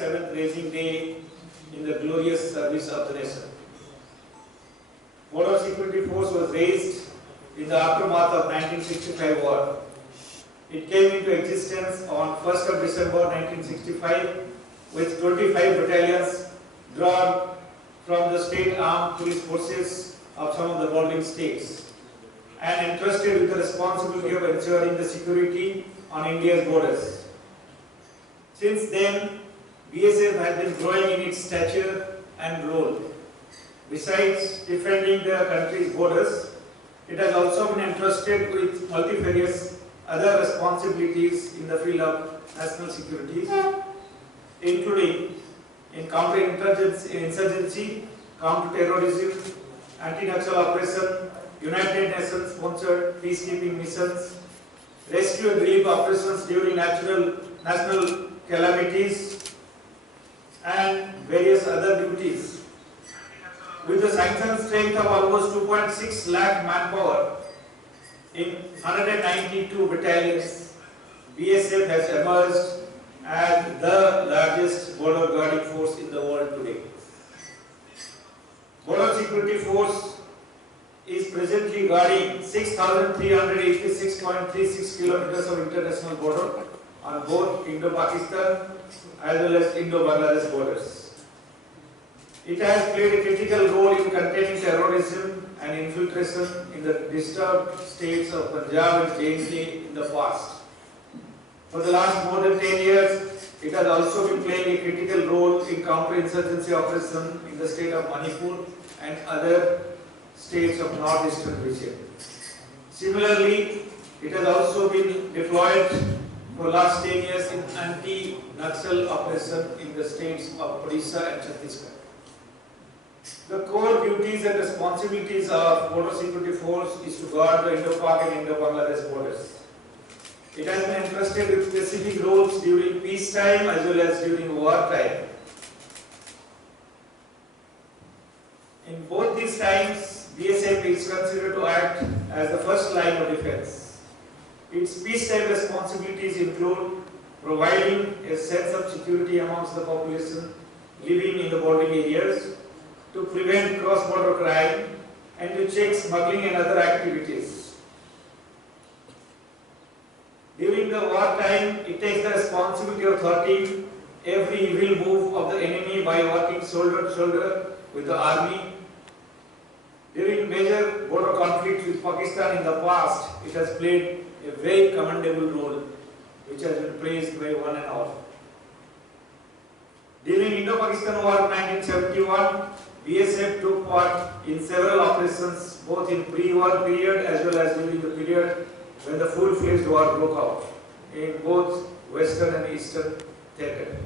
57th Raising Day in the glorious service of the nation. Border Security Force was raised in the aftermath of 1965 war. It came into existence on 1st of December 1965 with 25 battalions drawn from the state armed police forces of some of the bordering states and entrusted with the responsibility of ensuring the security on India's borders. Since then, BSF has been growing in its stature and role. Besides defending the country's borders, it has also been entrusted with multifarious other responsibilities in the field of national security, including in counterinsurgency, counter-terrorism, anti-Naxal operation, United Nations sponsored peacekeeping missions, rescue and relief operations during national calamities, and various other duties. With the sanctioned strength of almost 2.6 lakh manpower in 192 battalions, BSF has emerged as the largest border guarding force in the world today. Border Security Force is presently guarding 6,386.36 kilometers of international border on both Indo-Pakistan as well as Indo-Bangladesh borders. It has played a critical role in containing terrorism and infiltration in the disturbed states of Punjab and J&K in the past. For the last more than 10 years, it has also been playing a critical role in counter-insurgency operation in the state of Manipur and other states of northeastern region. Similarly, it has also been deployed for the last 10 years in anti-Naxal operation in the states of Odisha and Chhattisgarh. The core duties and responsibilities of Border Security Force is to guard the Indo-Pak and Indo-Bangladesh borders. It has been entrusted with specific roles during peacetime as well as during wartime. In both these times, BSF is considered to act as the first line of defense. Its peacetime responsibilities include providing a sense of security amongst the population living in the bordering areas, to prevent cross-border crime, and to check smuggling and other activities. During the wartime, it takes the responsibility of thwarting every evil move of the enemy by working shoulder to shoulder with the army. During major border conflicts with Pakistan in the past, it has played a very commendable role, which has been praised by one and all. During Indo-Pakistan War of 1971, BSF took part in several operations both in pre-war period as well as during the period when the full-fledged war broke out in both Western and Eastern theatre.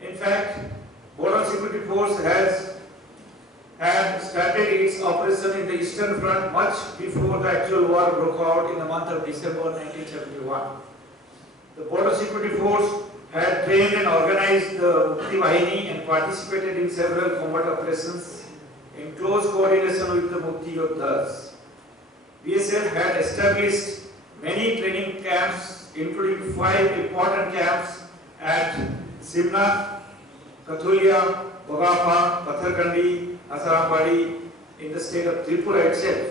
In fact, Border Security Force had started its operation in the Eastern Front much before the actual war broke out in the month of December 1971. The Border Security Force had trained and organized the Mukti Bahini and participated in several combat operations in close coordination with the Mukti Yoddhas. BSF had established many training camps, including 5 important camps at Simna, Kathulia, Bogapa, Patharkandi, Asarambadi in the state of Tripura itself,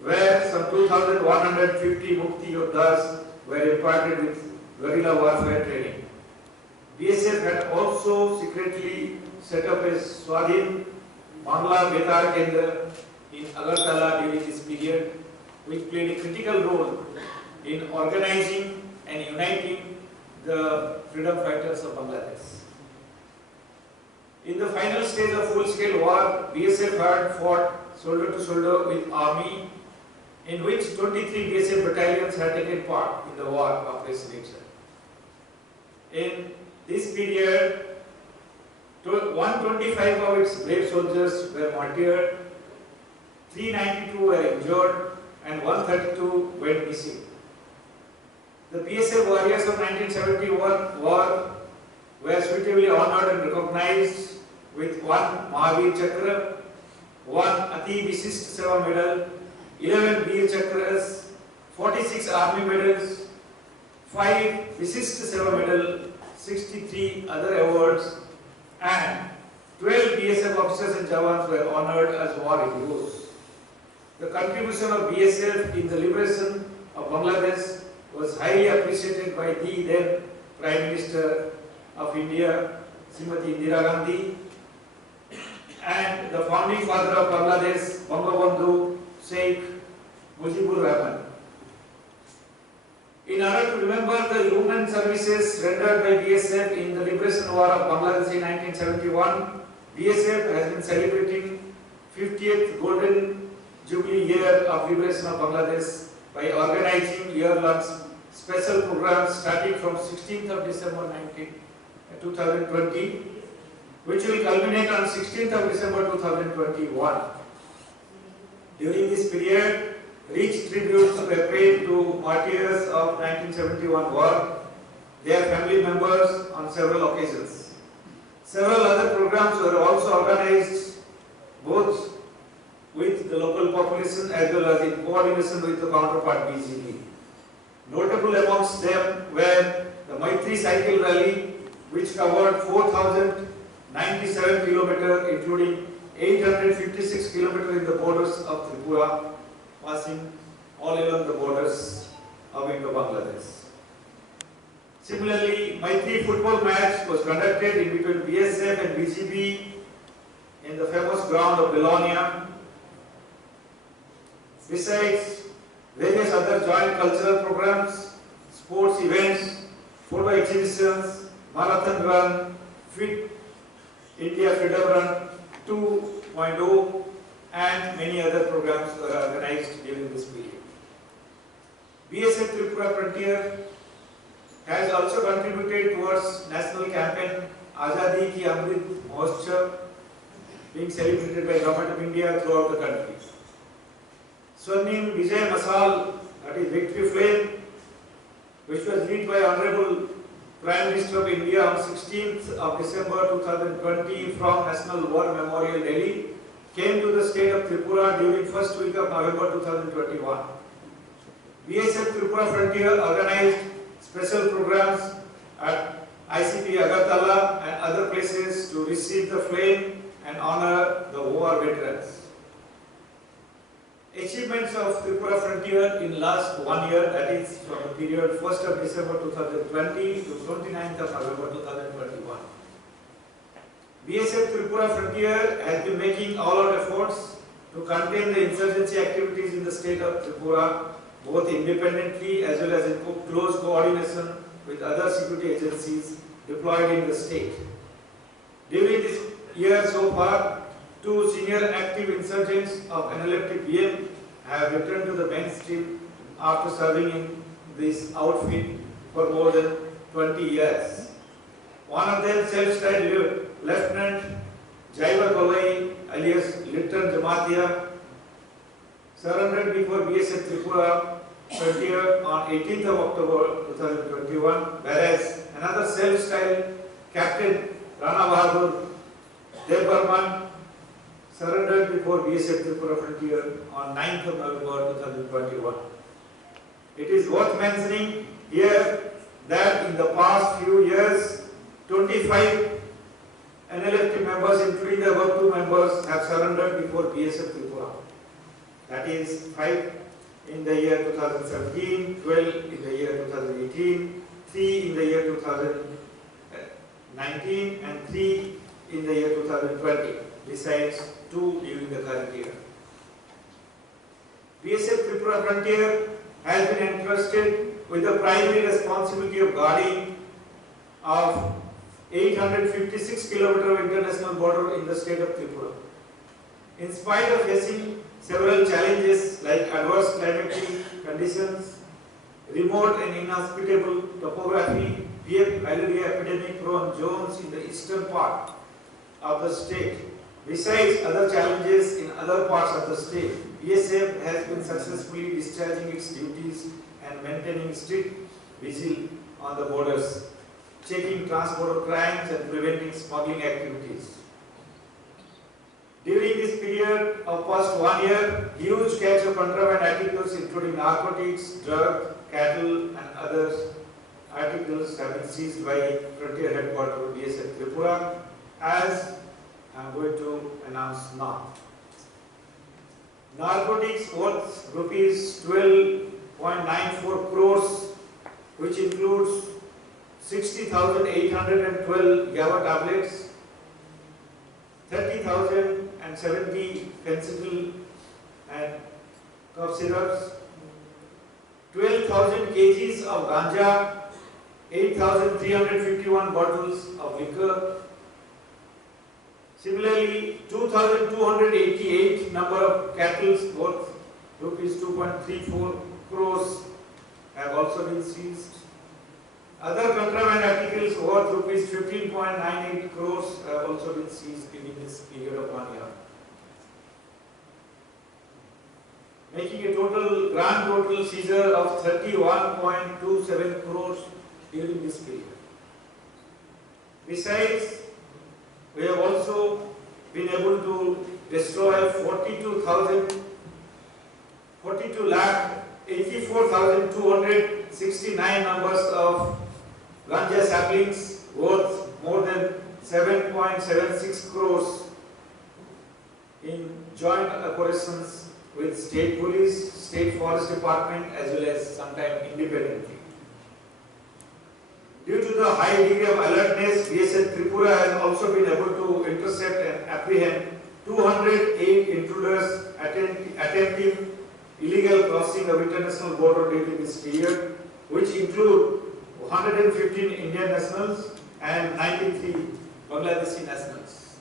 where some 2,150 Mukti Yoddhas were imparted with guerrilla warfare training. BSF had also secretly set up a Swadhin Bangla Betar Kendra in Agartala during this period, which played a critical role in organizing and uniting the freedom fighters of Bangladesh. In the final stage of full-scale war, BSF had fought shoulder to shoulder with army, in which 23 BSF battalions had taken part in the war operation itself. In this period, 125 of its brave soldiers were martyred, 392 were injured, and 132 went missing. The BSF warriors of 1971 war were suitably honored and recognized with 1 Mahavir Chakra, 1 Ati Vishisht Seva Medal, 11 Veer Chakras, 46 Army Medals, 5 Vishisht Seva Medal, 63 other awards, and 12 BSF officers and jawans were honored as war heroes. The contribution of BSF in the liberation of Bangladesh was highly appreciated by the then Prime Minister of India, Srimati Indira Gandhi, and the founding father of Bangladesh, Bangabandhu Sheikh Mujibur Rahman. In order to remember the human services rendered by BSF in the liberation war of Bangladesh in 1971, BSF has been celebrating 50th Golden Jubilee year of liberation of Bangladesh by organizing year-long special programs starting from 16th of December 2020, which will culminate on 16th of December 2021. During this period, rich tributes were paid to martyrs of 1971 war, their family members on several occasions. Several other programs were also organized both with the local population as well as in coordination with the counterpart BGP. Notable amongst them were the Maitri Cycle Rally, which covered 4,097 kilometers, including 856 kilometers in the borders of Tripura, passing all along the borders of Indo-Bangladesh. Similarly, Maitri football match was conducted in between BSF and BGP in the famous ground of Belonia. Besides various other joint cultural programs, sports events, photo exhibitions, marathon run, Fit India Freedom Run 2.0, and many other programs were organized during this period. BSF Tripura Frontier has also contributed towards national campaign Azadi Ki Amrit Mahotsav being celebrated by Government of India throughout the country. Swarnim Vijay Masal, that is Victory Flame, which was led by Honorable Prime Minister of India on 16th of December 2020 from National War Memorial Delhi, came to the state of Tripura during first week of November 2021. BSF Tripura Frontier organized special programs at ICP Agartala and other places to receive the flame and honor the war veterans. Achievements of Tripura Frontier in last 1 year, that is from the period 1st of December 2020 to 29th of November 2021. BSF Tripura Frontier has been making all-out efforts to contain the insurgency activities in the state of Tripura, both independently as well as in close coordination with other security agencies deployed in the state. During this year so far, 2 senior active insurgents of NLF-TPM have returned to the mainstream after serving in this outfit for more than 20 years. One of them, self-styled Lieutenant Jaiva Kawai alias Lieutenant Jamatia, surrendered before BSF Tripura Frontier on 18th of October 2021, whereas another self-styled Captain Rana Bahadur Devbarman surrendered before BSF Tripura Frontier on 9th of November 2021. It is worth mentioning here that in the past few years, 25 NLF members, including the above 2 members, have surrendered before BSF Tripura. That is 5 in the year 2017, 12 in the year 2018, 3 in the year 2019, and 3 in the year 2020, besides 2 during the current year. BSF Tripura Frontier has been entrusted with the primary responsibility of guarding of 856 km of international border in the state of Tripura. In spite of facing several challenges like adverse climatic conditions, remote and inhospitable topography, PF malaria epidemic prone zones in the eastern part of the state, besides other challenges in other parts of the state, BSF has been successfully discharging its duties and maintaining strict vigil on the borders, checking transport crimes and preventing smuggling activities. During this period of past 1 year, huge catch of contraband articles including narcotics, drugs, cattle and others articles have been seized by Frontier Headquarters BSF Tripura, as I am going to announce now. Narcotics worth rupees 12.94 crores, which includes 60,812 GABA tablets, 30,070 penicillin and cough syrups, 12,000 kgs of ganja, 8,351 bottles of liquor. Similarly, 2,288 number of cattle worth rupees 2.34 crores have also been seized. Other contraband articles worth rupees 15.98 crores have also been seized during this period of 1 year, making a grand total seizure of 31.27 crores during this period. Besides, we have also been able to destroy 84,269 numbers of ganja saplings worth more than 7.76 crores in joint operations with state police, state forest department, as well as sometime independently. Due to the high degree of alertness, BSF Tripura has also been able to intercept and apprehend 208 intruders attempting illegal crossing of international border during this period, which include 115 Indian nationals and 93 Bangladeshi nationals.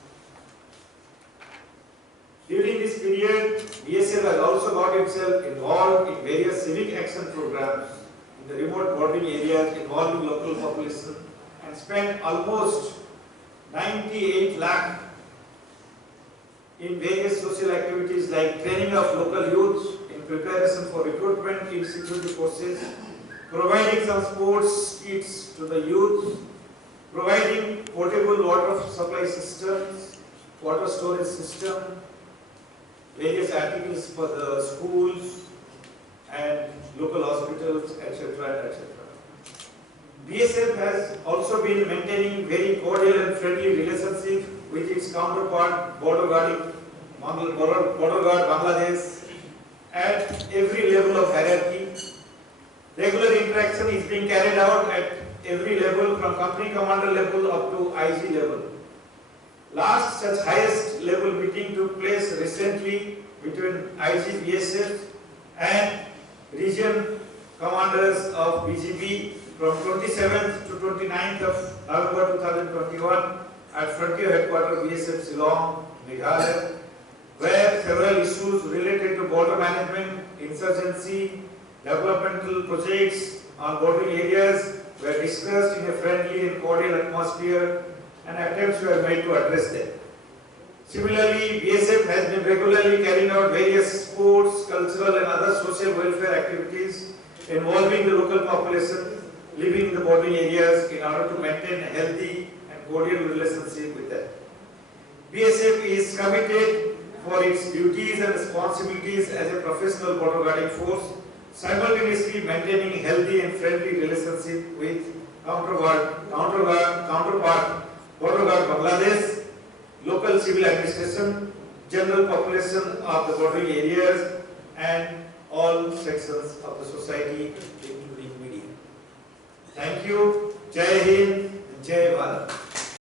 During this period, BSF has also got itself involved in various civic action programs in the remote bordering areas involving local population and spent almost 98 lakh in various social activities like training of local youth in preparation for recruitment in security forces, providing some sports kits to the youth, providing portable water supply systems, water storage system, various articles for the schools and local hospitals, etc., etc. BSF has also been maintaining very cordial and friendly relationship with its counterpart border guard Bangladesh at every level of hierarchy. Regular interaction is being carried out at every level, from company commander level up to IG level. Last such highest level meeting took place recently between IG BSF and region commanders of BGB from 27th to 29th of November 2021 at Frontier Headquarters BSF Shillong, Meghalaya, where several issues related to border management, insurgency, developmental projects on bordering areas were discussed in a friendly and cordial atmosphere, and attempts were made to address them. Similarly, BSF has been regularly carrying out various sports, cultural and other social welfare activities involving the local population living in the bordering areas in order to maintain a healthy and cordial relationship with them. BSF is committed for its duties and responsibilities as a professional border guarding force, simultaneously maintaining healthy and friendly relationship with counterpart border guard Bangladesh, local civil administration, general population of the bordering areas, and all sections of the society, including media. Thank you. Jai Hind, Jai Bharat.